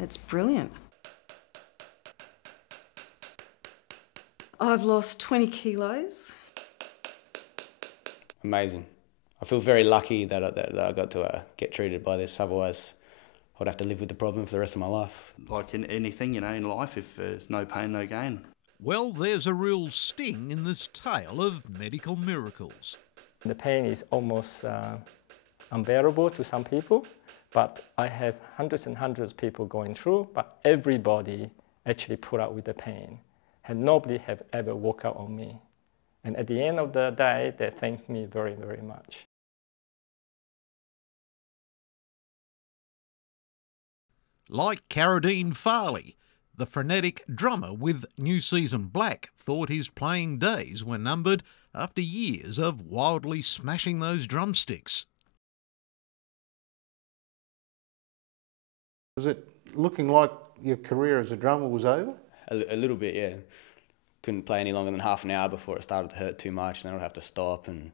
It's brilliant. I've lost 20 kilos. Amazing. I feel very lucky that I got to get treated by this, otherwise I'd have to live with the problem for the rest of my life. Like in anything, in life, if there's no pain, no gain. Well, there's a real sting in this tale of medical miracles. The pain is almost unbearable to some people, but I have hundreds and hundreds of people going through, but everybody actually put up with the pain. And nobody have ever walked out on me. And at the end of the day, they thank me very, very much. Like Carradine Farley, the frenetic drummer with New Season Black thought his playing days were numbered after years of wildly smashing those drumsticks. Was it looking like your career as a drummer was over? A little bit, yeah. Couldn't play any longer than half an hour before it started to hurt too much, and then I'd have to stop and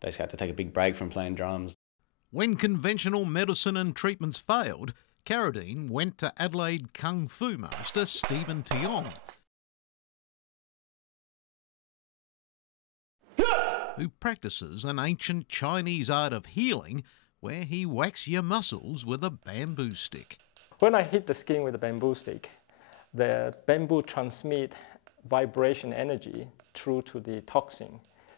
basically had to take a big break from playing drums. When conventional medicine and treatments failed, Carradine went to Adelaide Kung Fu master Stephen Tiong, who practices an ancient Chinese art of healing where he whacks your muscles with a bamboo stick. When I hit the skin with a bamboo stick, the bamboo transmit vibration energy through to the toxin.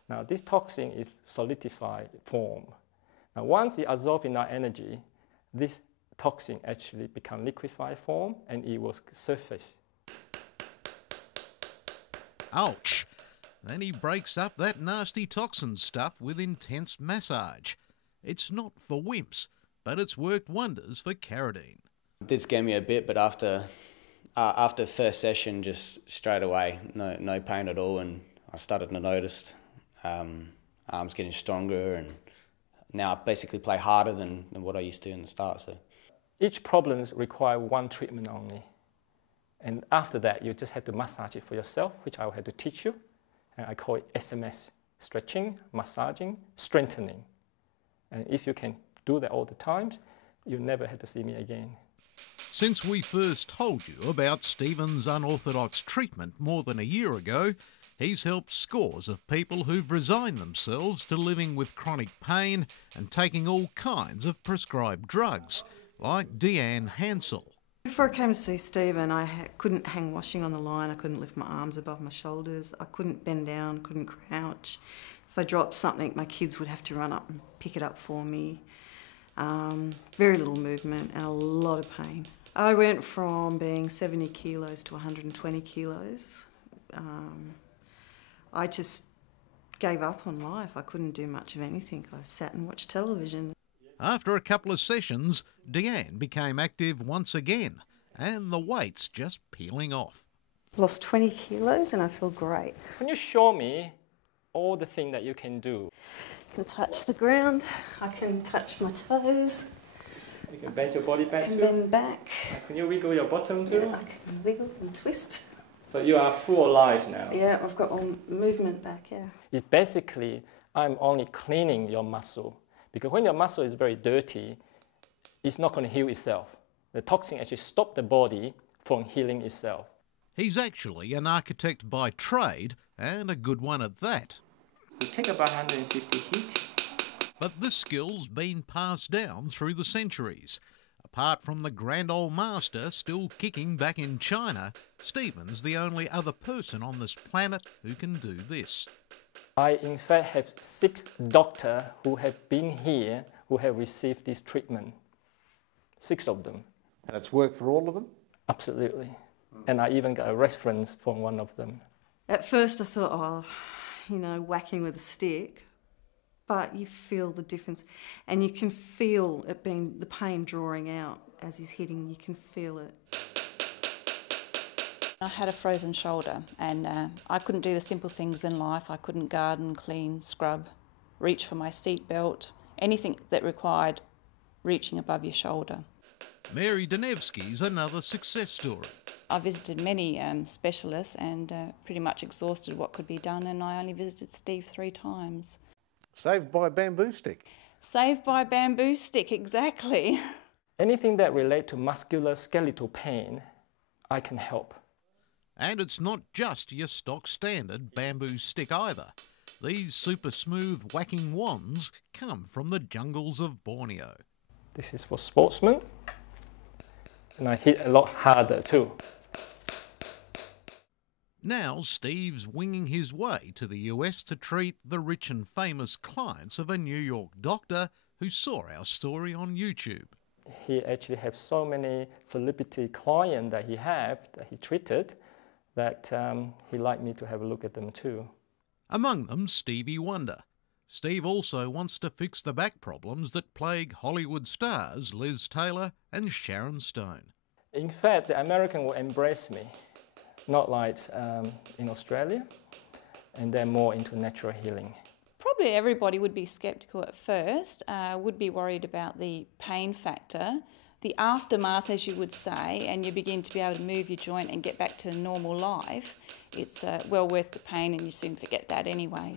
Now, this toxin is solidified form. Now, once it absorbs enough energy, this toxin actually becomes liquefied form and it will surface. Ouch! Then he breaks up that nasty toxin stuff with intense massage. It's not for wimps, but it's worked wonders for Carradine. It did scare me a bit, but after first session, just straight away, no pain at all, and I started to notice arms getting stronger, and now I basically play harder than what I used to in the start. So each problem requires one treatment only, and after that you just have to massage it for yourself, which I will have to teach you, and I call it SMS: stretching, massaging, strengthening. And if you can do that all the time, you'll never have to see me again. Since we first told you about Stephen's unorthodox treatment more than a year ago, he's helped scores of people who've resigned themselves to living with chronic pain and taking all kinds of prescribed drugs, like Deanne Hansel. Before I came to see Stephen, I couldn't hang washing on the line, I couldn't lift my arms above my shoulders, I couldn't bend down, couldn't crouch. If I dropped something, my kids would have to run up and pick it up for me. Very little movement and a lot of pain. I went from being 70 kilos to 120 kilos. I just gave up on life. I couldn't do much of anything. I sat and watched television. After a couple of sessions, Deanne became active once again, and the weight's just peeling off. Lost 20 kilos and I feel great. Can you show me all the things that you can do? I can touch the ground, I can touch my toes. You can bend your body back I can too. bend back. Can you wiggle your bottom too? Yeah, I can wiggle and twist. So you are full alive now. Yeah, I've got all movement back, yeah. It's basically, I'm only cleaning your muscle. Because when your muscle is very dirty, it's not going to heal itself. The toxin actually stops the body from healing itself. He's actually an architect by trade, and a good one at that. We take about 150 heat. But this skill's been passed down through the centuries. Apart from the grand old master still kicking back in China, Stephen's the only other person on this planet who can do this. I in fact have 6 doctors who have been here who have received this treatment. 6 of them. And it's worked for all of them? Absolutely. And I even got a reference from one of them. At first I thought, oh, whacking with a stick, but you feel the difference and you can feel it the pain drawing out as he's hitting, you can feel it. I had a frozen shoulder and I couldn't do the simple things in life. I couldn't garden, clean, scrub, reach for my seat belt, anything that required reaching above your shoulder. Mary Danevsky's another success story. I visited many specialists and pretty much exhausted what could be done, and I only visited Steve 3 times. Saved by a bamboo stick. Saved by a bamboo stick, exactly. Anything that relates to musculoskeletal pain, I can help. And it's not just your stock standard bamboo stick either. These super smooth whacking wands come from the jungles of Borneo. This is for sportsmen, and I hit a lot harder too. Now Steve's winging his way to the US to treat the rich and famous clients of a New York doctor who saw our story on YouTube. He actually has so many celebrity clients that he treated, that he liked me to have a look at them too. Among them Stevie Wonder. Steve also wants to fix the back problems that plague Hollywood stars Liz Taylor and Sharon Stone. In fact, the American will embrace me, not like in Australia, and they're more into natural healing. Probably everybody would be sceptical at first, would be worried about the pain factor, the aftermath, as you would say, and you begin to be able to move your joint and get back to normal life. It's well worth the pain, and you soon forget that anyway.